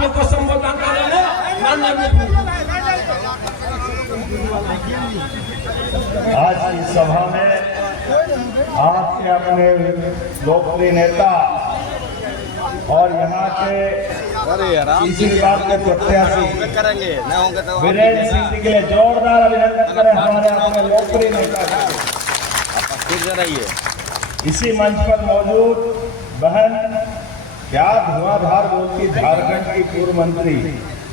आप लोग को संबोधन करेंगे आज की सभा में आपके अपने लोकप्रिय नेता और यहाँ के इसी बात के प्रत्याशी वीरेंद्र सिंह जी के लिए जोरदार अभिनंदन करें। हमारे अपने लोकप्रिय नेता इसी मंच पर मौजूद बहन क्या धुआंधार बोलती झारखंड की पूर्व मंत्री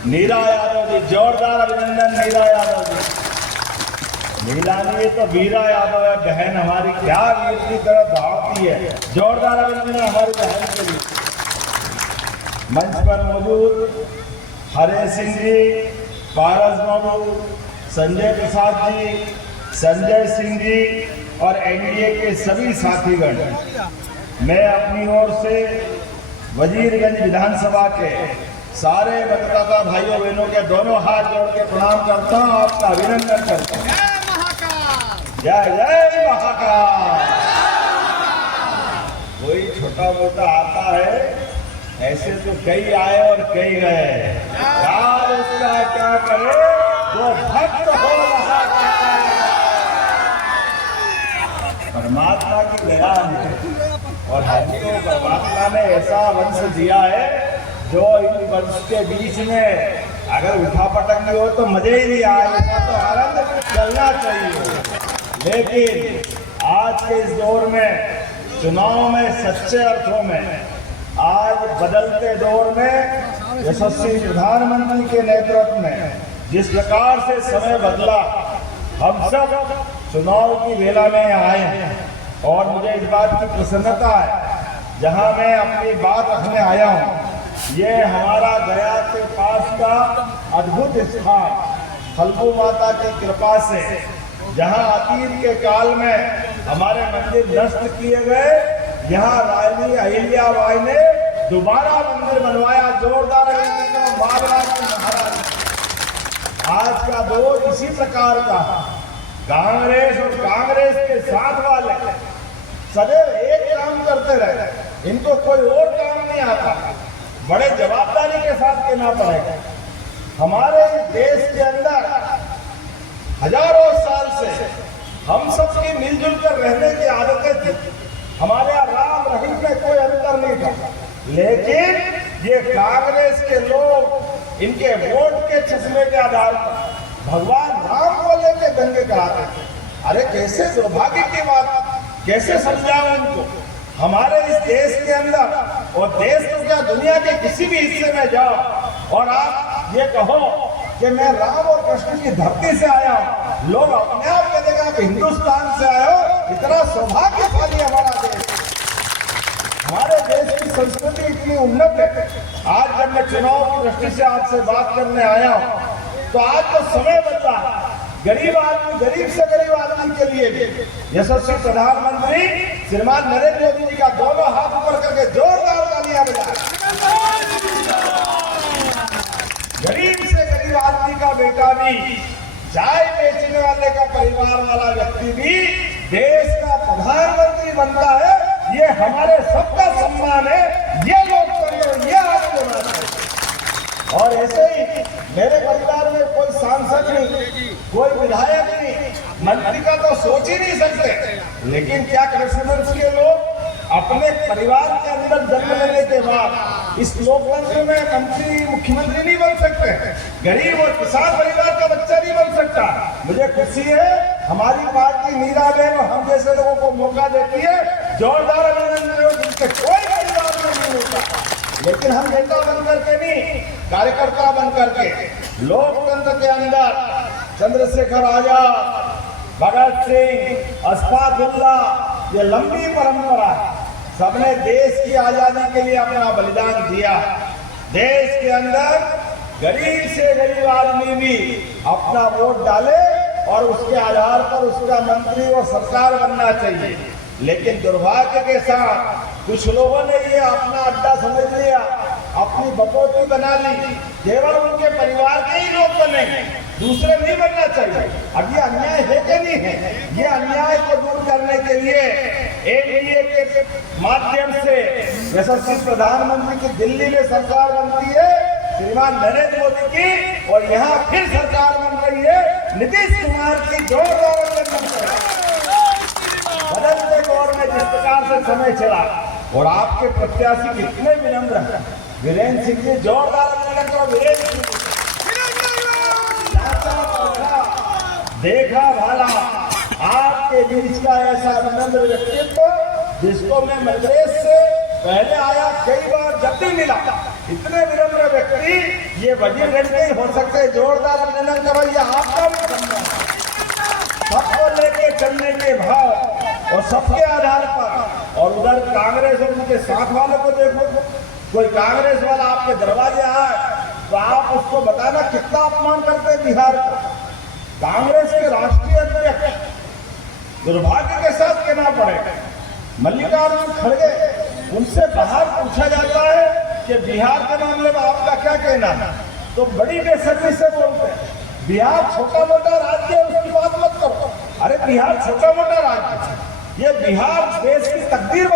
नीरा यादव जी, जोरदार अभिनंदन नीरा यादव जी। नीला नहीं तो वीरा यादव है बहन हमारी, क्या वीर की तरह दौड़ती है, जोरदार अभिनंदन हमारी बहन के लिए। मंच पर मौजूद हरे सिंह जी, पारस बाबू, संजय प्रसाद जी, संजय सिंह जी और एनडीए के सभी साथीगण, मैं अपनी ओर से वजीरगंज विधानसभा के सारे मतदाता भाइयों बहनों के दोनों हाथ जोड़ के प्रणाम करता हूँ, आपका अभिनंदन करता हूँ। जय जय महाकाल। कोई छोटा मोटा आता है, ऐसे तो कई आए और कई गए, यार उसका क्या करे जो भक्त हो परमात्मा की दया है। और हमको परमात्मा ने ऐसा वंश दिया है जो इन वंश के बीच में अगर उठा पटकनी हो तो मजे ही नहीं आएगा, तो आनंद चलना चाहिए। लेकिन आज के इस दौर में चुनाव में सच्चे अर्थों में आज बदलते दौर में यशस्वी प्रधानमंत्री के नेतृत्व में जिस प्रकार से समय बदला, हम सब चुनाव की वेला में आए हैं और मुझे इस बात की प्रसन्नता है जहां मैं अपनी बात रखने आया हूं, ये हमारा गया के पास का अद्भुत स्थान फल्गु माता की कृपा से, जहां अतीत के काल में हमारे मंदिर नष्ट किए गए, यहाँ रानी अहिल्याबाई ने दोबारा मंदिर बनवाया। जोरदार महाराज। आज का दौर इसी प्रकार का, कांग्रेस और कांग्रेस के साथ वाले सदैव एक काम करते रहे, इनको कोई और काम नहीं आता, बड़े जवाबदारी के साथ कहना पड़ेगा। हमारे देश के अंदर हजारों साल से हम सबकी मिलजुल कर रहने की आदतें थी, हमारे यहाँ राम रहीम में कोई अंतर नहीं था। लेकिन ये कांग्रेस के लोग इनके वोट के चश्मे के आधार पर भगवान राम को लेकर दंगे कराते थे। अरे कैसे दुर्भाग्य की बात, कैसे समझाऊं उनको। हमारे इस देश के अंदर, और देश तो क्या दुनिया के किसी भी हिस्से में जाओ और आप ये कहो कि मैं राम और कृष्ण की धरती से आया हूँ, लोग अपने आप कहेगा कि हिंदुस्तान से आए हो, इतना सौभाग्यशाली हमारा देश। हमारे देश की संस्कृति इतनी उन्नत है। आज जब मैं चुनाव की दृष्टि से आपसे बात करने आया हूँ, तो आज तो समय बदला, गरीब आदमी, गरीब से गरीब आदमी के लिए भी यशस्वी प्रधानमंत्री श्रीमान नरेंद्र मोदी जी का दोनों हाथ ऊपर करके जोरदार तालियां बजाएं। गरीब से गरीब आदमी का बेटा भी, चाय बेचने वाले का परिवार वाला व्यक्ति भी देश का प्रधानमंत्री बनता है। ये हमारे सबका सम्मान है, ये लोकतंत्र, ये आगे होना चाहिए। और ऐसे ही मेरे परिवार में कोई सांसद नहीं, कोई विधायक नहीं, मंत्री का तो सोच ही नहीं सकते। लेकिन क्या कृष्णवंश के लोग अपने परिवार के अंदर जन्म लेने के बाद इस लोकतंत्र में मंत्री मुख्यमंत्री नहीं बन सकते? गरीब और किसान परिवार का बच्चा नहीं बन सकता। मुझे खुशी है हमारी पार्टी नीरा बहन और हम जैसे लोगों को मौका देती है। जोरदार अभिनंदन, जिनसे कोई परिवार में नहीं होता। लेकिन हम नेता बन करके नहीं, कार्यकर्ता बन करके लोकतंत्र के अंदर चंद्रशेखर आजाद, भगत सिंह, अशफाकुल्ला, ये लंबी परंपरा है। सबने देश की आजादी के लिए अपना बलिदान दिया। देश के अंदर गरीब से गरीब आदमी भी अपना वोट डाले और उसके आधार पर उसका मंत्री और सरकार बनना चाहिए। लेकिन दुर्भाग्य के साथ कुछ लोगों ने ये अपना अड्डा समझ लिया, अपनी बकौती बना ली, केवल उनके परिवार के ही लोग बने, दूसरे नहीं बनना चाहिए। अब ये अन्याय है कि नहीं है? ये अन्याय को दूर करने के लिए एनडीए के माध्यम से यशस्वी प्रधानमंत्री की दिल्ली में सरकार बनती है श्रीमान नरेंद्र मोदी की और यहाँ फिर सरकार बन रही है नीतीश कुमार की जोरदार अभिनंदन। बदलते दौर में जिस प्रकार से समय चला और आपके प्रत्याशी कितने विनम्र हैं। वीरेंद्र सिंह जी, जोरदार अभिनंदन करो वीरेंद्र सिंह। देखा भाला आपके बीच का ऐसा विनम्र व्यक्तित्व जिसको मैं मद्रास से पहले आया कई बार जब भी मिला, इतने विनम्र व्यक्ति ये वजीरगंज के हो सकते। जोरदार अभिनंदन करो, ये आपका भी सम्मान। सबको लेके चलने के भाव और सबके आधार पर। और उधर कांग्रेस और उनके साथ वालों को देखो, कोई कांग्रेस वाला आपके दरवाजे आए तो आप उसको बताना कितना अपमान करते हैं बिहार का। कांग्रेस के राष्ट्रीय अध्यक्ष दुर्भाग्य के साथ कहना पड़ेगा मल्लिकार्जुन खड़गे, उनसे बाहर पूछा जाता है कि बिहार के मामले में आपका क्या कहना है, तो बड़ी बेसब्री से बोलते हैं बिहार छोटा मोटा राज्य है, उसकी बात मत करो। अरे बिहार छोटा मोटा राज्य है, ये बिहार देश की तकदीर